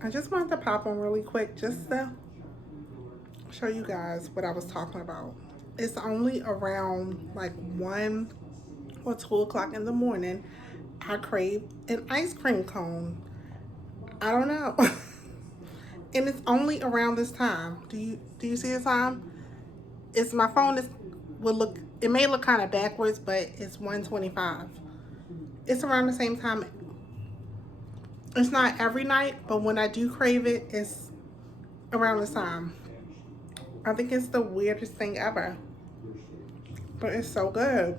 I just wanted to pop on really quick just to show you guys what I was talking about. It's only around like 1 or 2 o'clock in the morning. I crave an ice cream cone. I don't know. And it's only around this time. Do you see the time? It's my phone is will look it may look kind of backwards, but it's 1:25. It's around the same time. It's not every night, but when I do crave it, it's around this time. I think it's the weirdest thing ever, but it's so good.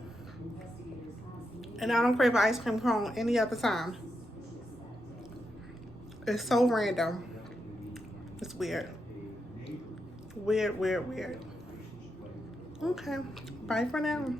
And I don't crave an ice cream cone any other time. It's so random. It's weird. Weird, weird, weird. Okay. Bye for now.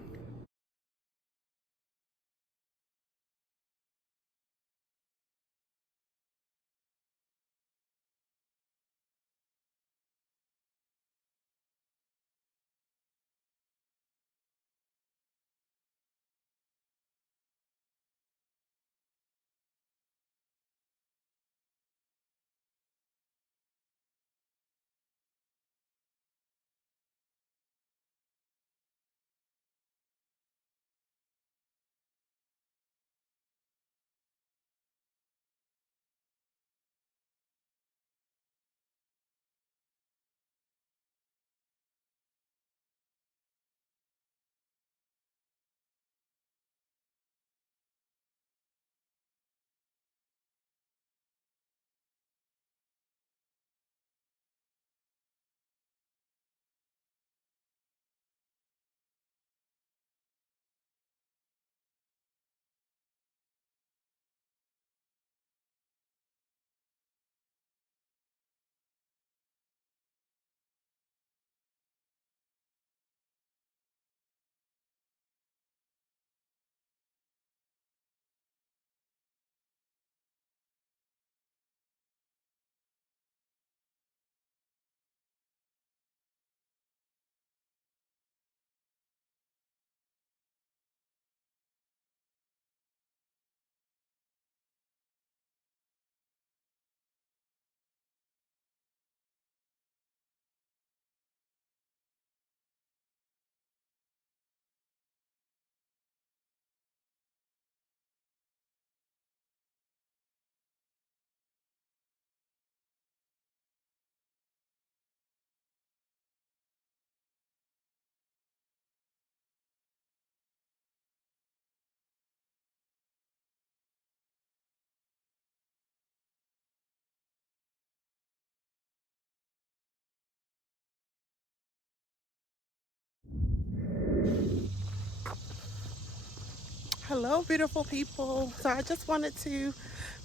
Hello, beautiful people. So I just wanted to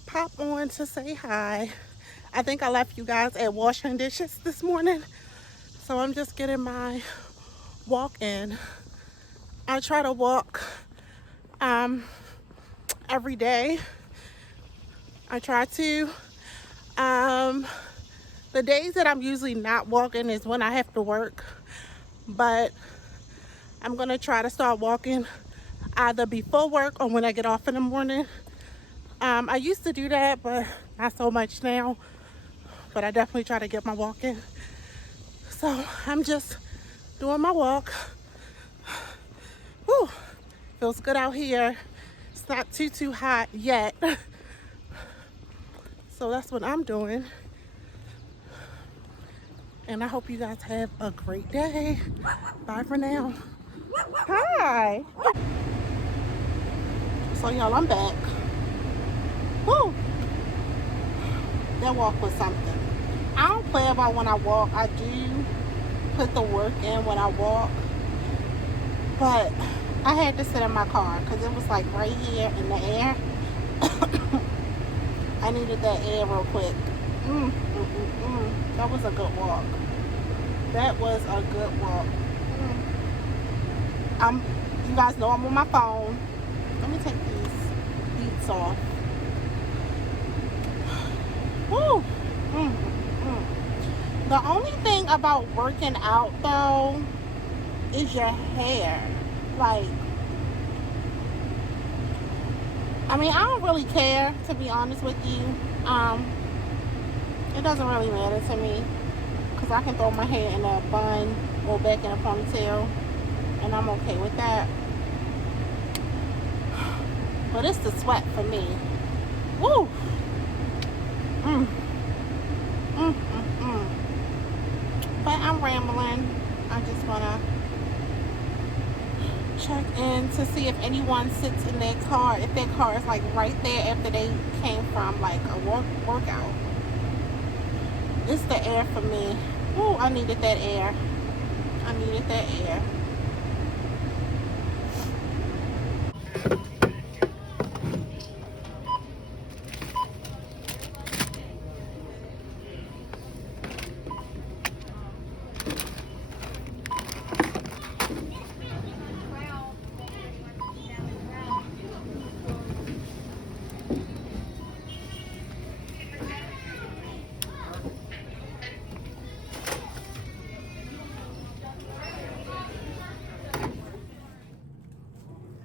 pop on to say hi. I think I left you guys at washing dishes this morning. So I'm just getting my walk in. I try to walk um, every day. I try to. Um, the days that I'm usually not walking is when I have to work. But I'm going to try to start walking either before work or when I get off in the morning. I used to do that, but not so much now. But I definitely try to get my walk in. So I'm just doing my walk. Whew, feels good out here. It's not too hot yet. So that's what I'm doing. And I hope you guys have a great day. Bye for now. Hi. So y'all, I'm back. Woo. That walk was something. I don't play about when I walk. I do put the work in when I walk. But I had to sit in my car because it was like right here in the air. I needed that air real quick. That was a good walk. That was a good walk. You guys know I'm on my phone. Let me take these beats off. Woo. The only thing about working out though is your hair. Like, I mean, I don't really care, to be honest with you. It doesn't really matter to me because I can throw my hair in a bun or back in a ponytail, and I'm okay with that. But it's the sweat for me. Woo! Mm. Mm, mm, mm. But I'm rambling. I just want to check in to see if anyone sits in their car, if their car is like right there after they came from like a workout. It's the air for me. Ooh, I needed that air. I needed that air.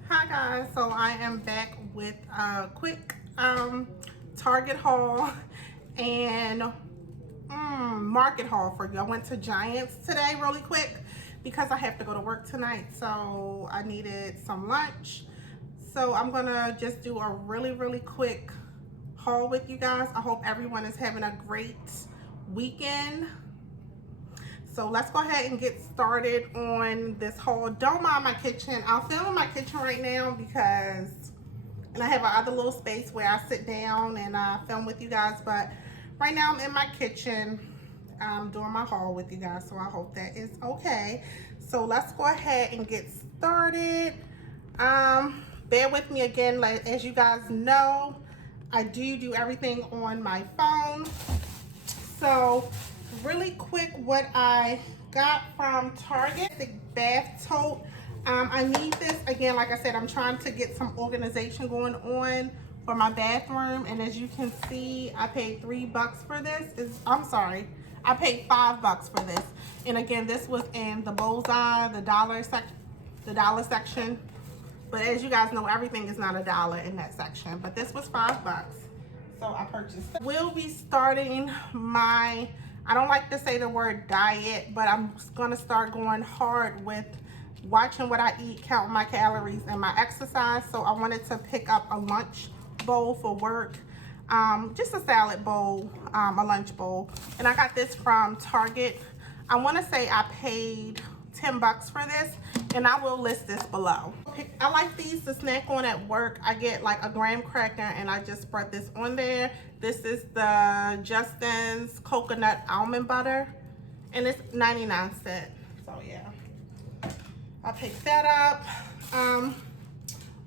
Hi guys, so I am back with a quick Target haul and market haul for you. I went to Giants today really quick because I have to go to work tonight, so I needed some lunch. So I'm gonna just do a really quick haul with you guys. I hope everyone is having a great weekend. So let's go ahead and get started on this haul. Don't mind my kitchen. I'll film in my kitchen right now because, and I have another little space where I sit down and film with you guys. But right now I'm in my kitchen doing my haul with you guys. So I hope that is okay. So let's go ahead and get started. Bear with me again. Like, as you guys know, I do everything on my phone. So really quick, what I got from Target, the bath tote. I need this again. Like I said, I'm trying to get some organization going on for my bathroom, and as you can see, I paid $3 for this. I'm sorry, I paid $5 for this. And again, this was in the bullseye, the dollar section. But as you guys know, everything is not $1 in that section. But this was $5, so I purchased it. We'll be starting my, I don't like to say the word diet, but I'm gonna start going hard with watching what I eat, counting my calories and my exercise. So I wanted to pick up a lunch bowl for work, just a salad bowl, a lunch bowl. And I got this from Target. I wanna say I paid $10 for this, and I will list this below. I like these to snack on at work. I get like a graham cracker and I just spread this on there. This is the Justin's coconut almond butter, and it's 99¢. So yeah, I picked that up.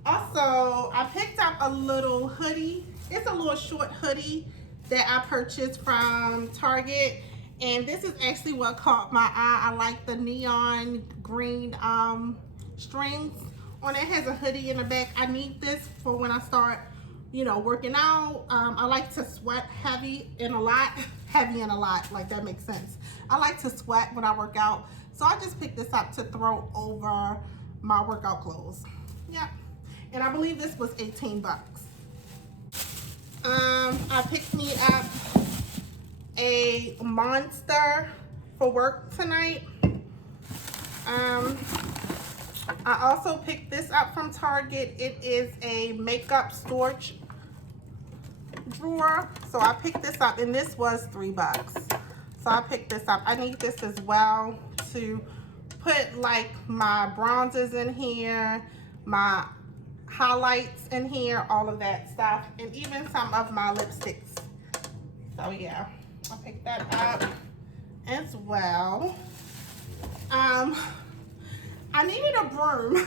Also, I picked up a little hoodie. It's a little short hoodie that I purchased from Target. And this is actually what caught my eye. I like the neon green strings on it. It has a hoodie in the back. I need this for when I start, you know, working out. I like to sweat heavy and a lot, like that makes sense. I like to sweat when I work out. So I just picked this up to throw over my workout clothes. Yeah. And I believe this was $18. I picked me up a Monster for work tonight. I also picked this up from Target. It is a makeup storage drawer. So I picked this up, and this was $3. So I picked this up. I need this as well to put like my bronzers in here, my highlights in here, all of that stuff, and even some of my lipsticks. So yeah, I picked that up as well. I needed a broom.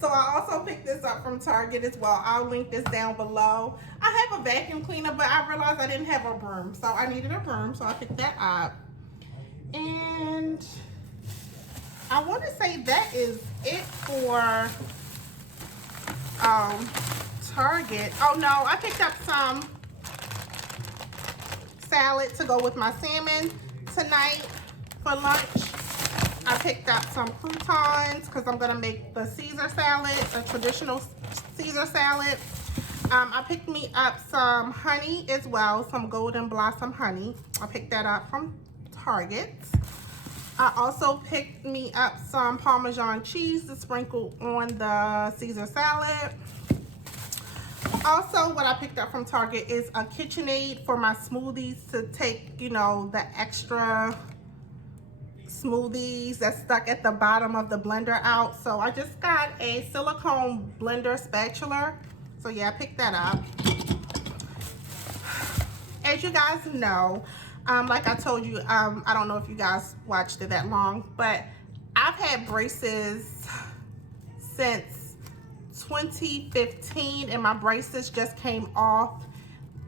So I also picked this up from Target as well. I'll link this down below. I have a vacuum cleaner, but I realized I didn't have a broom. So I needed a broom, so I picked that up. And I want to say that is it for Target. Oh no, I picked up some salad to go with my salmon tonight for lunch. I picked up some croutons because I'm gonna make the Caesar salad, a traditional Caesar salad. I picked me up some honey as well, some golden blossom honey. I picked that up from Target. I also picked me up some Parmesan cheese to sprinkle on the Caesar salad. Also, what I picked up from Target is a KitchenAid for my smoothies to take, you know, the extra smoothies that's stuck at the bottom of the blender out. So I just got a silicone blender spatula. So yeah, I picked that up. As you guys know, like I told you, I don't know if you guys watched it that long, but I've had braces since 2015, and my braces just came off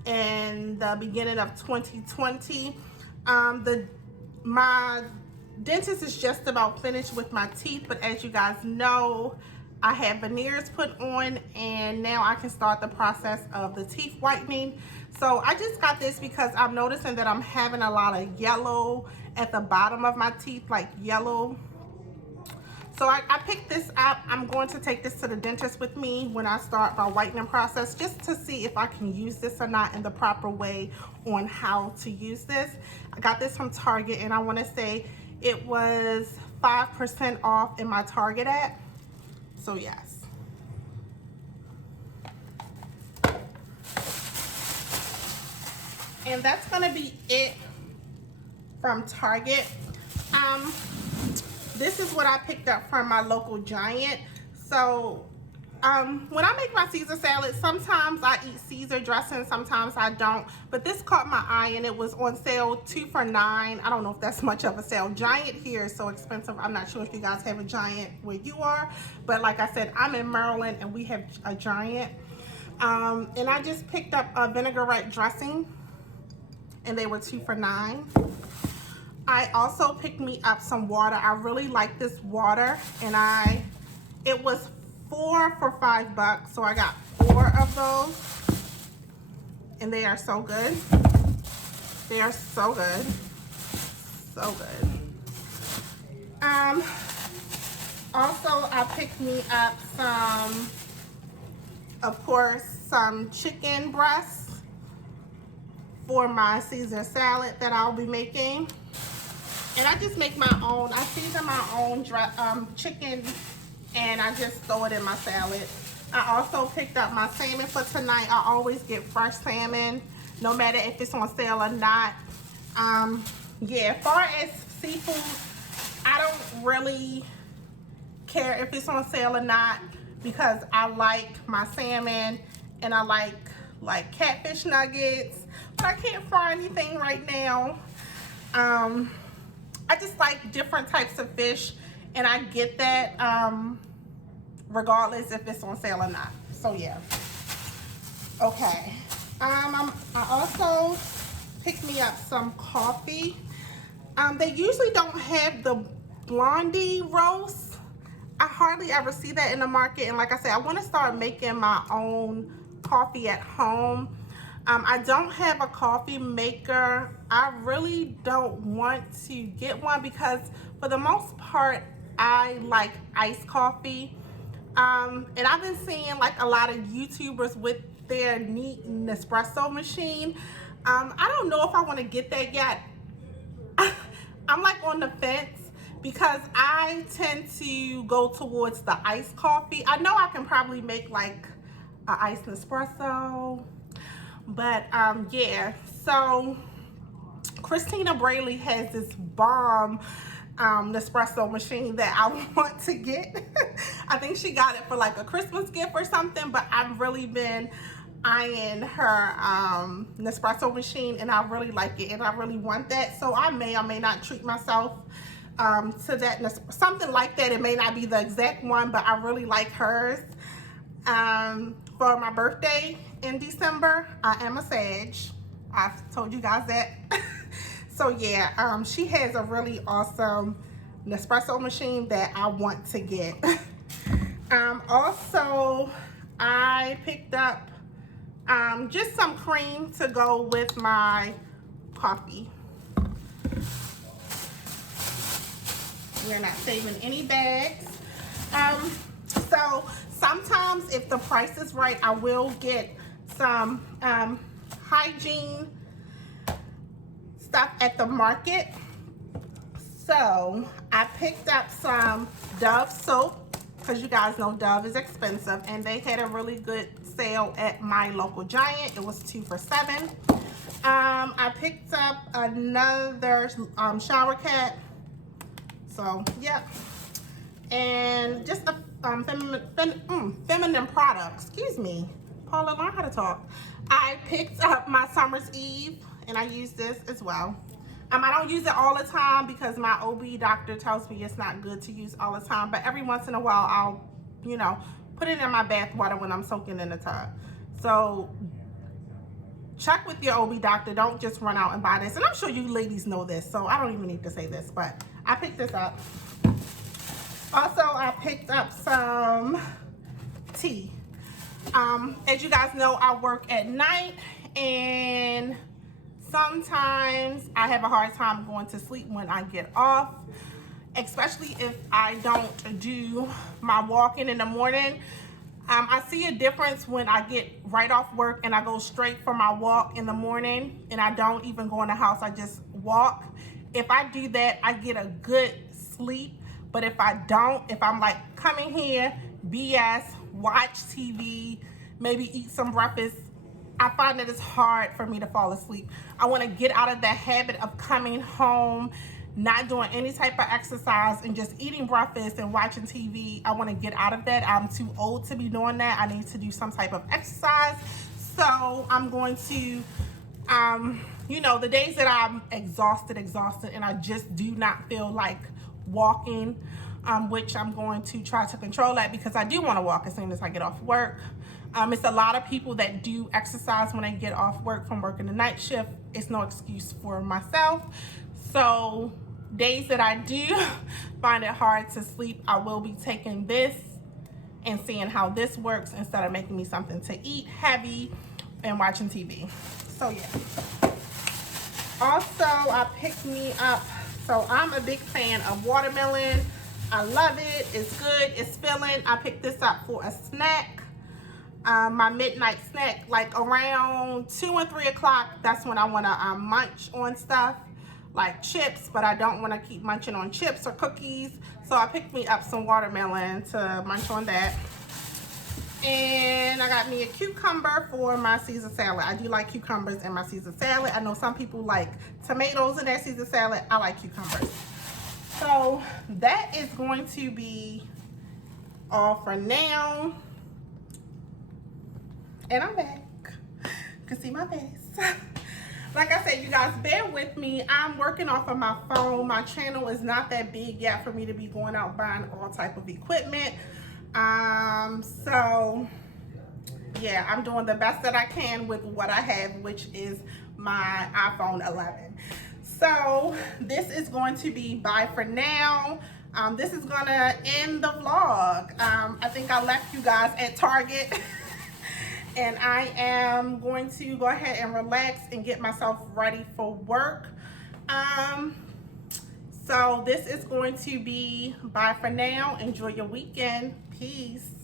in the beginning of 2020. My dentist is just about finished with my teeth, but as you guys know, I had veneers put on, and now I can start the process of the teeth whitening. So I just got this because I'm noticing that I'm having a lot of yellow at the bottom of my teeth, like yellow. So I picked this up. I'm going to take this to the dentist with me when I start my whitening process, just to see if I can use this or not in the proper way on how to use this. I got this from Target, and I want to say it was 5% off in my Target app. So yes. And that's gonna be it from Target. This is what I picked up from my local Giant. So when I make my Caesar salad, sometimes I eat Caesar dressing, sometimes I don't. But this caught my eye, and it was on sale 2 for $9. I don't know if that's much of a sale. Giant here is so expensive. I'm not sure if you guys have a Giant where you are. But like I said, I'm in Maryland, and we have a Giant. And I just picked up a vinaigrette dressing, and they were 2 for $9. I also picked me up some water. I really like this water, and it was 4 for $5, so I got 4 of those, and they are so good. They are so good, so good. Also, I picked me up some, of course, some chicken breasts for my Caesar salad that I'll be making. And I just make my own. I season my own chicken, and I just throw it in my salad. I also picked up my salmon for tonight. I always get fresh salmon, no matter if it's on sale or not. Yeah, as far as seafood, I don't really care if it's on sale or not, because I like my salmon, and I like catfish nuggets, but I can't fry anything right now. I just like different types of fish, and I get that regardless if it's on sale or not. So yeah. Okay. I also picked me up some coffee. They usually don't have the blondie roast. I hardly ever see that in the market, and like I said, I want to start making my own coffee at home. I don't have a coffee maker. I really don't want to get one because for the most part, I like iced coffee. And I've been seeing like a lot of YouTubers with their neat Nespresso machine. I don't know if I want to get that yet. I'm like on the fence because I tend to go towards the iced coffee. I know I can probably make like an iced Nespresso. But yeah, so Christina Braley has this bomb Nespresso machine that I want to get. I think she got it for like a Christmas gift or something, but I've really been eyeing her Nespresso machine, and I really like it, and I really want that. So I may or may not treat myself to that, something like that. It may not be the exact one, but I really like hers. For my birthday in December, I am a Sag. I've told you guys that. So yeah, she has a really awesome Nespresso machine that I want to get. Also, I picked up just some cream to go with my coffee. We're not saving any bags. So sometimes if the price is right, I will get some hygiene stuff at the market. So I picked up some Dove soap, because you guys know Dove is expensive, and they had a really good sale at my local Giant. It was 2 for $7. I picked up another shower cap. So yep, and just a feminine product. Excuse me, Paula, learn how to talk. I picked up my Summer's Eve, and I use this as well. I don't use it all the time because my OB doctor tells me it's not good to use all the time, but every once in a while I'll, you know, put it in my bath water when I'm soaking in the tub. So check with your OB doctor. Don't just run out and buy this. And I'm sure you ladies know this, so I don't even need to say this, but I picked this up. Also, I picked up some tea. As you guys know, I work at night, and sometimes I have a hard time going to sleep when I get off, especially if I don't do my walking in the morning. I see a difference when I get right off work and I go straight for my walk in the morning, and I don't even go in the house, I just walk. If I do that, I get a good sleep. But if I don't, if I'm like coming here, BS, watch TV, maybe eat some breakfast, I find that it's hard for me to fall asleep. I want to get out of that habit of coming home, not doing any type of exercise, and just eating breakfast and watching TV. I want to get out of that. I'm too old to be doing that. I need to do some type of exercise. So I'm going to, you know, the days that I'm exhausted, and I just do not feel like walking, which I'm going to try to control that, because I do want to walk as soon as I get off work. It's a lot of people that do exercise when they get off work from working the night shift. It's no excuse for myself. So days that I do find it hard to sleep, I will be taking this and seeing how this works instead of making me something to eat heavy and watching TV. So yeah. Also, I picked me up, so I'm a big fan of watermelon. I love it. It's good. It's filling. I picked this up for a snack. My midnight snack, like around 2 and 3 o'clock. That's when I want to munch on stuff like chips, but I don't want to keep munching on chips or cookies. So I picked me up some watermelon to munch on that. And I got me a cucumber for my Caesar salad. I do like cucumbers in my Caesar salad. I know some people like tomatoes in their Caesar salad. I like cucumbers. So that is going to be all for now. And I'm back. You can see my face. Like I said, you guys, bear with me. I'm working off of my phone. My channel is not that big yet for me to be going out buying all type of equipment. So yeah, I'm doing the best that I can with what I have, which is my iPhone 11. So this is going to be bye for now. This is gonna end the vlog. I think I left you guys at Target. And I am going to go ahead and relax and get myself ready for work. So this is going to be bye for now. Enjoy your weekend. Peace.